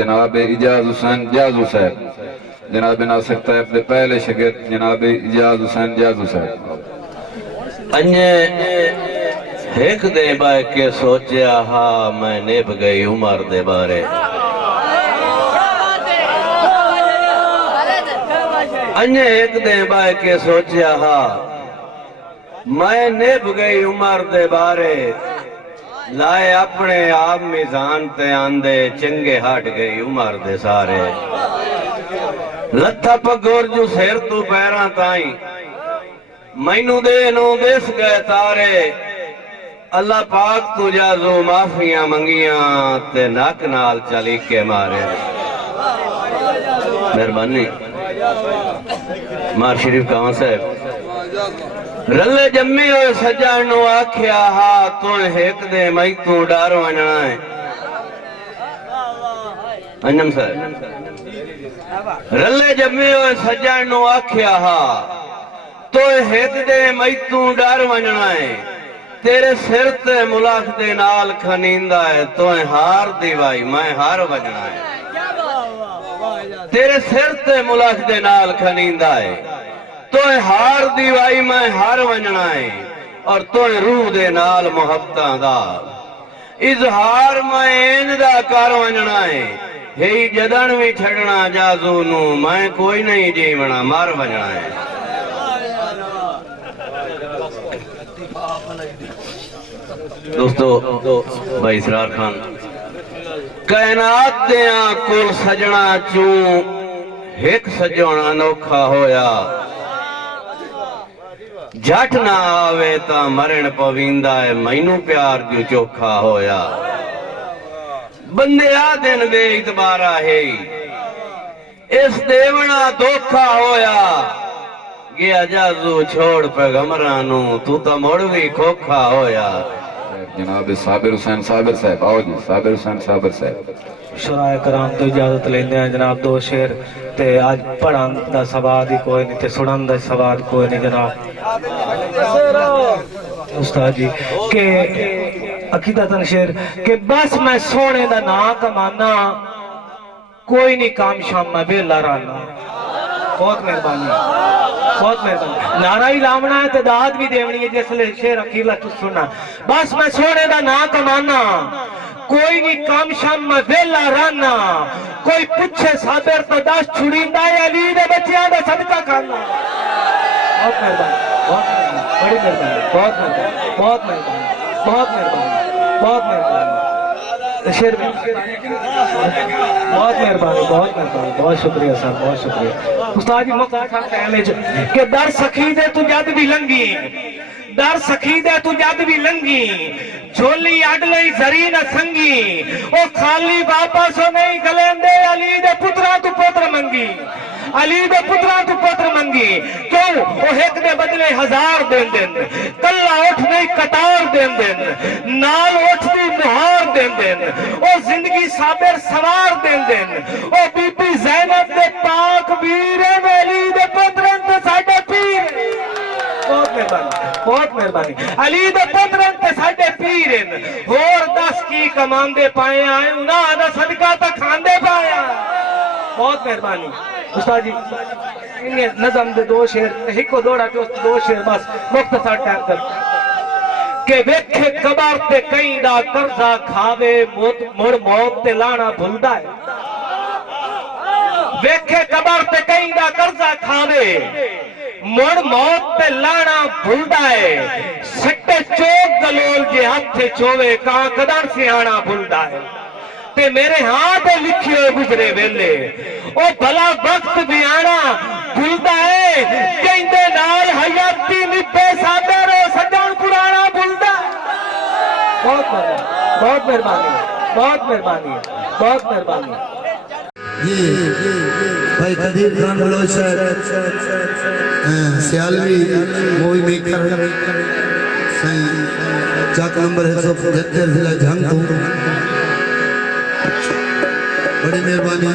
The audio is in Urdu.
جناب اجاز حسین جازو صاحب، جناب ناصر طیب دے پہلے شگرد جناب اجاز حسین جازو صاحب۔ انجے ایک دے بائے کے سوچیا ہاں میں نیب گئی عمر دے بارے، انجے ایک دے بائے کے سوچیا ہاں میں نیب گئی عمر دے بارے، لائے اپنے آپ میزان تے آندے چنگے ہٹ گئی عمر دے سارے، لتھا پگور جو سیر تو پیران تائیں مینو دے نو دیس گئے تارے، اللہ پاک تو جازو معافیاں منگیاں تے ناک نال چلی کے مارے۔ مہربانی مار شریف کہاں صاحب رلے جمی ہوئے سجانو آکھیا ہاں تو ایک دے میں تو ڈارو انجنا ہے انجم صاحب رلے جمی ہوئے سجانو آکھیا ہاں تو ایک دے میں تو ڈارو انجنا ہے، تیرے سر تے ملاخ دے نال کھنیندہ ہے تو ہار دیوائی میں ہار وجنا ہے، تیرے سر تے ملاخ دے نال کھنیندہ ہے تو ہار دیوائی میں ہار ونجنا ہے، اور تو روح دے نال محبتاں دا اظہار میں این دا کار ونجنا ہے، ہی جدن بھی چھڑنا جازو نو میں کوئی نہیں جیونا مار ونجنا ہے۔ دوستو بھائی اسرار خان کائنات دیاں کل سجنا چوں ایک سجونا انوکھا ہویا، جھٹ نہ آوے تا مرن پویندہ ہے مینو پیار جو چوکھا ہویا، بندے آدن بے اعتبارہ ہے اس دیونا دھوکھا ہویا، گیا جازو چھوڑ پیغمبرانو تو تا موڑوی کھوکھا ہویا۔ جناب صابر حسین صابر صاحب، آؤ جی صابر حسین صابر صاحب۔ شرائع کرام تو اجازت لیندے ہیں جناب، دو شعر تے آج پڑھان دا سواد ہی کوئی نہیں تے سنان دا سواد کوئی نہیں جناب استاد جی کہ عقیدتاً شعر کہ بس میں سونے دا نا کمانا کوئی نہیں کام شام میں بے لارانا۔ بہت مہربانی بہت مہربانی، نعرہ ہی لامنا ہے تے داد بھی دیونی ہے جس لئے شعر اکیلا تو سننا، بس میں سونے دا نا کمانا کوئی نہیں کام شام میں ویلا رانا، کوئی پچھے صابر تو داش چھڑیندہ ہے علی دے بچیاں دا صدقہ کھانا۔ بہت مہربانی بہت مہربانی بڑی مہربانی بہت مہربانی بہت مہربانی بہت مہربانی بہت مہربانی شیر میں بہت مہربانی بہت مہربانی بہت شکریہ صاحب بہت شکریہ استاد جی مختلف کہنے کہ در سخی دے تو جد بھی لنگی، در سخی دے تو جد بھی لنگی، جھولی اڈ لئی زری نہ سنگی، او خالی واپس ہو نہیں گلیندے علی دے پترا تو پتر منگی، علی دے پترا تو پتر منگی، کیوں او ایک دے بدلے ہزار دین دین، کلا اٹھ نہیں کٹار دین دین، نال اٹھ دی مہار دین دین، او زندگی صابر سوار دین دین، او بی بی زینب دے پاک ویرے میں علی دے پترن تے ساڈے پیر۔ بہت مہربانی بہت مہربانی علی دے پترن تے ساڈے پیرن، اور دس کی کمان دے پائے آئے انہاں دا صدقہ تا کھان دے پائے آئے۔ بہت مہربانی استاد جی انہیں نظم دے دو شعر ہکو دوڑا جو دو شعر بس مختصر ٹائم کر کہ ویکھے قبر تے کہیں دا قرضہ کھاوے مڑ موت تے لانا بھلدا ہے، ویکھے قبر تے کہیں دا قرضہ کھاوے مڑ موت تے لانا بھلدا ہے، سٹے چوک گلول جے ہاتھے چوے کہاں قدر سے آنا بھلدا ہے، تے میرے ہاتھ لکھی ہوئے گزرے ویلے او بھلا وقت بھی آنا بھلدا ہے، کہیں دے نال حیاتی نپے سادر و سجان پرانا بھلدا ہے۔ بہت مہربانی بہت مہربانی بہت مہربانی۔ بھائی قدیر خان بلوچ سیالوی موئی میکر چاک نمبر 175 ضلع جھنگ تو بڑی مہربانی